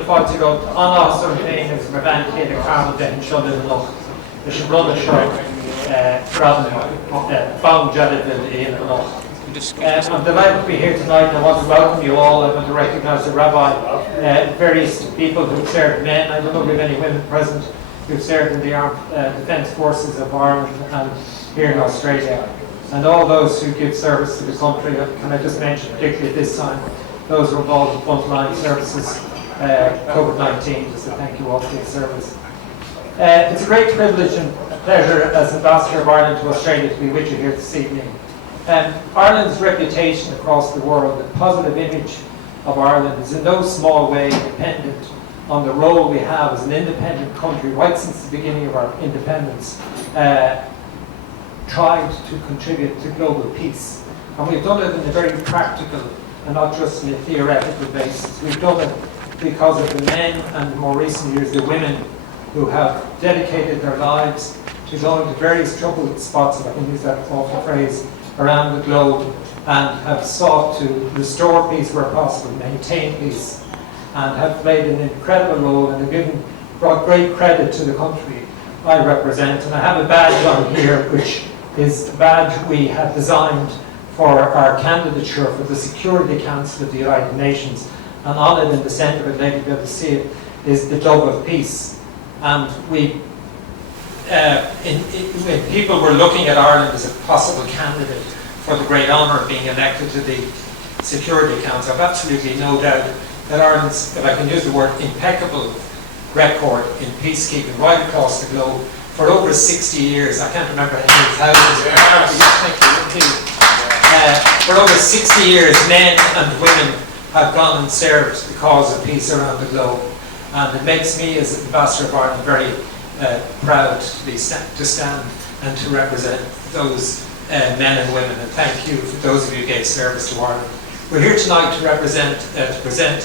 Fáilte go anás an féin is mar bhain chéad a carla de seo in loch. Leis an brother seo found Jadotville in the loch. I'm delighted to be here tonight and I want to welcome you all. I want to recognise the rabbi, various people who've served men. I don't know if we have any women present who've served in the Armed Defence Forces of Ireland and here in Australia. And all those who give service to the country. Can I just mention particularly at this time those who are involved in frontline services, COVID-19, just to thank you all for your service. It's a great privilege and pleasure as Ambassador of Ireland to Australia to be with you here this evening. Ireland's reputation across the world, the positive image of Ireland, is in no small way dependent on the role we have as an independent country right since the beginning of our independence, tried to contribute to global peace. And we've done it in a very practical and not just in a theoretical basis. We've done it because of the men and in more recent years the women who have dedicated their lives to going to various troubled spots, if I can use that awful phrase, around the globe and have sought to restore peace where possible, maintain peace, and have played an incredible role and have brought great credit to the country I represent. And I have a badge on here which is the badge we have designed for our candidature for the Security Council of the United Nations. And on it, in the centre of it, later you'll be able to see it, is the dove of peace. And when people were looking at Ireland as a possible candidate for the great honour of being elected to the Security Council, I've absolutely no doubt that Ireland's, if I can use the word, impeccable record in peacekeeping right across the globe for over 60 years. I can't remember how many thousands. For over 60 years, men and women have gone and served the cause of peace around the globe. And it makes me, as Ambassador of Ireland, very proud to stand and to represent those men and women. And thank you for those of you who gave service to Ireland. We're here tonight to present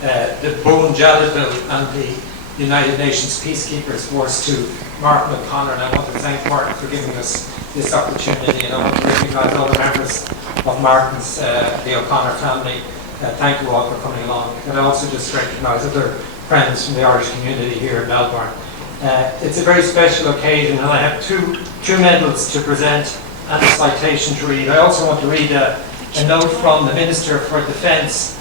the Boone, Jadotville and the United Nations Peacekeepers force to Martin O'Connor. And I want to thank Martin for giving us this opportunity, and I want to recognise all the members of Martin's, the O'Connor family. Thank you all for coming along. And I also just recognise other friends from the Irish community here in Melbourne. It's a very special occasion, and I have two medals to present and a citation to read. I also want to read a note from the Minister for Defence,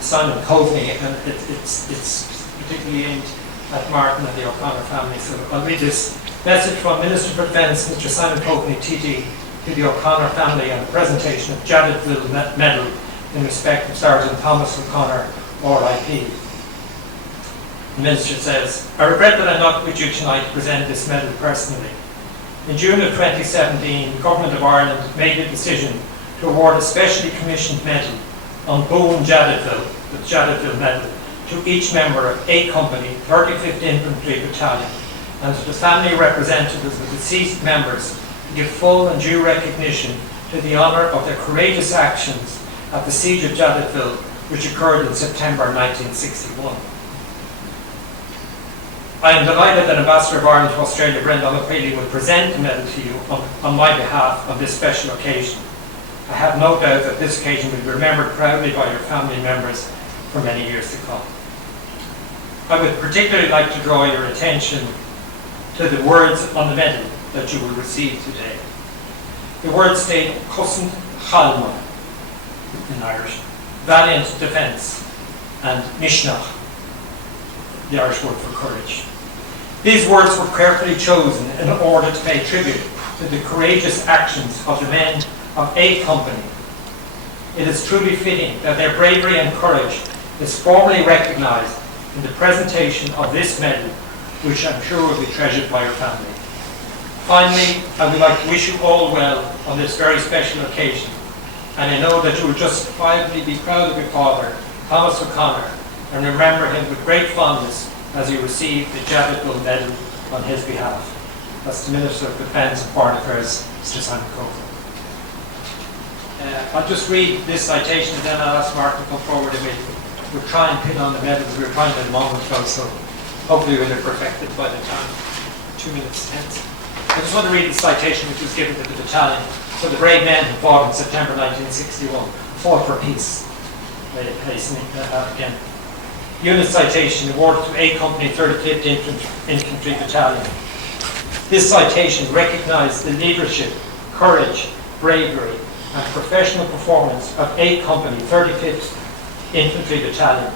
Simon Coveney, and it's particularly aimed at Martin and the O'Connor family. So I'll read this message from Minister for Defence, Mr. Simon Coveney, TD, to the O'Connor family on the presentation of Jadotville Medal in respect of Sergeant Thomas O'Connor, RIP. The Minister says, I regret that I'm not with you tonight to present this medal personally. In June of 2017, the Government of Ireland made a decision to award a specially commissioned medal on Boone Jadotville, the Jadotville Medal, to each member of A Company, 35th Infantry Battalion, and to the family representatives of deceased members to give full and due recognition to the honour of their courageous actions at the Siege of Jadotville, which occurred in September 1961. I am delighted that Ambassador of Ireland to Australia, Breandán will present the medal to you on my behalf on this special occasion. I have no doubt that this occasion will be remembered proudly by your family members for many years to come. I would particularly like to draw your attention to the words on the medal that you will receive today. The words state Cosint Chalma in Irish, valiant defence, and Mishnah, the Irish word for courage. These words were carefully chosen in order to pay tribute to the courageous actions of the men of A Company. It is truly fitting that their bravery and courage is formally recognised in the presentation of this medal, which I'm sure will be treasured by your family. Finally, I would like to wish you all well on this very special occasion, and I know that you will justifiably be proud of your father, Thomas O'Connor, and remember him with great fondness as you receive the Jadotville Medal on his behalf. That's the Minister of Defence and Foreign Affairs, Mr. Simon Coveney. I'll just read this citation and then I'll ask Martin to come forward and we'll try and pin on the medals. We were trying in a moment ago, so hopefully we'll have perfected by the time 2 minutes hence. I just want to read the citation which was given to the battalion for the brave men who fought in September 1961, fought for peace. Again. unit citation awarded to A Company 35th Infantry Battalion. This citation recognised the leadership, courage, bravery and professional performance of A Company 35th Infantry Battalion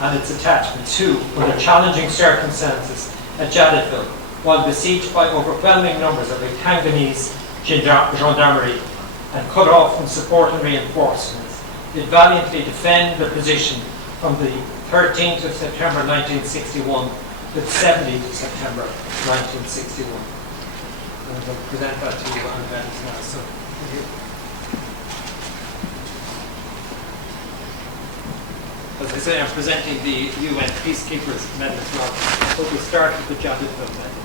and its attachment to, under challenging circumstances at Jadotville, while besieged by overwhelming numbers of Congolese gendarmerie and cut off from support and reinforcements, did valiantly defend the position from the 13th of September 1961 to the 17th of September 1961. And I'll present that to you on events now. So, thank you. As I say, I'm presenting the UN Peacekeepers Medal as well. So we start with the Jadotville Medal.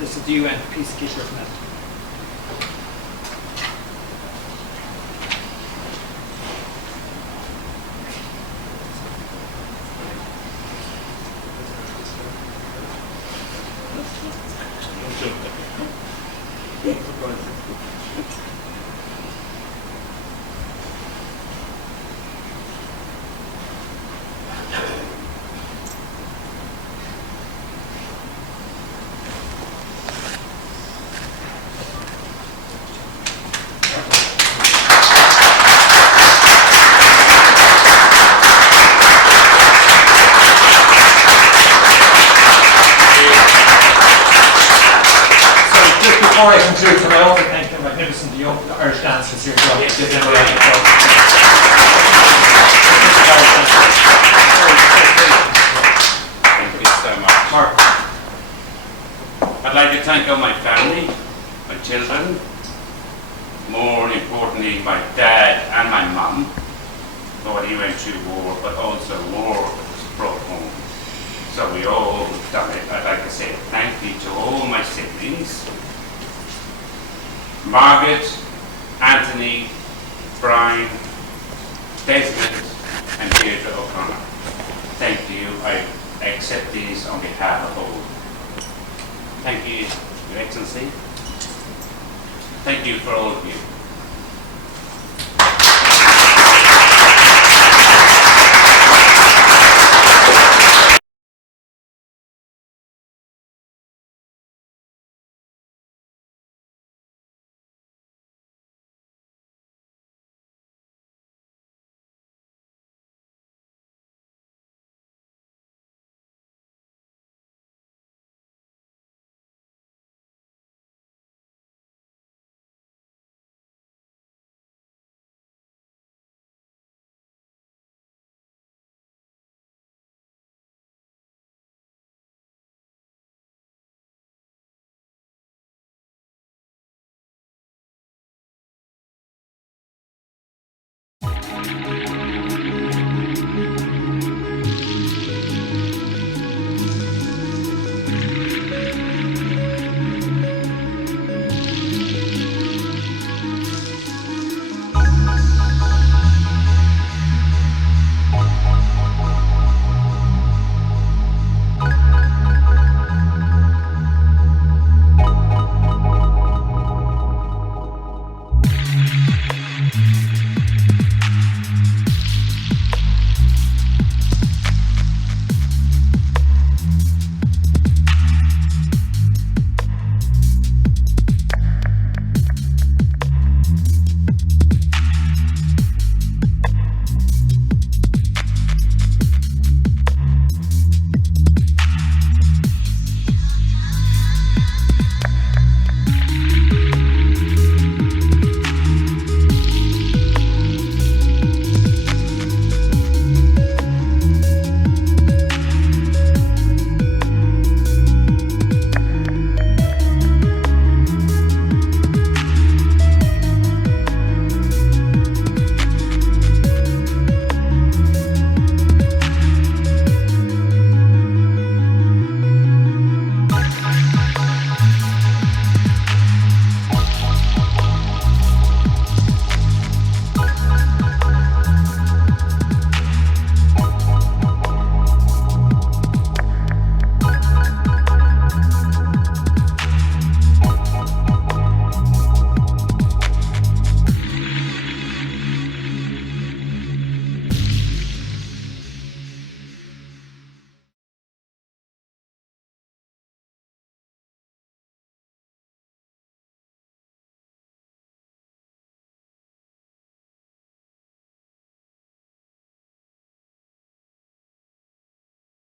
This is the UN Peacekeepers Medal. Before I conclude, can I also thank the magnificent young Irish dancers here as well. Give them a round of applause. Thank you so much. Mark. I'd like to thank all my family, my children, more importantly my dad and my mum, though he went through war, but also war was brought home. So we all done it. I'd like to say thank you to all my siblings, Margaret, Anthony, Brian, Desmond and Deirdre O'Connor. Thank you. I accept these on behalf of all. Thank you, Your Excellency. Thank you for all of you.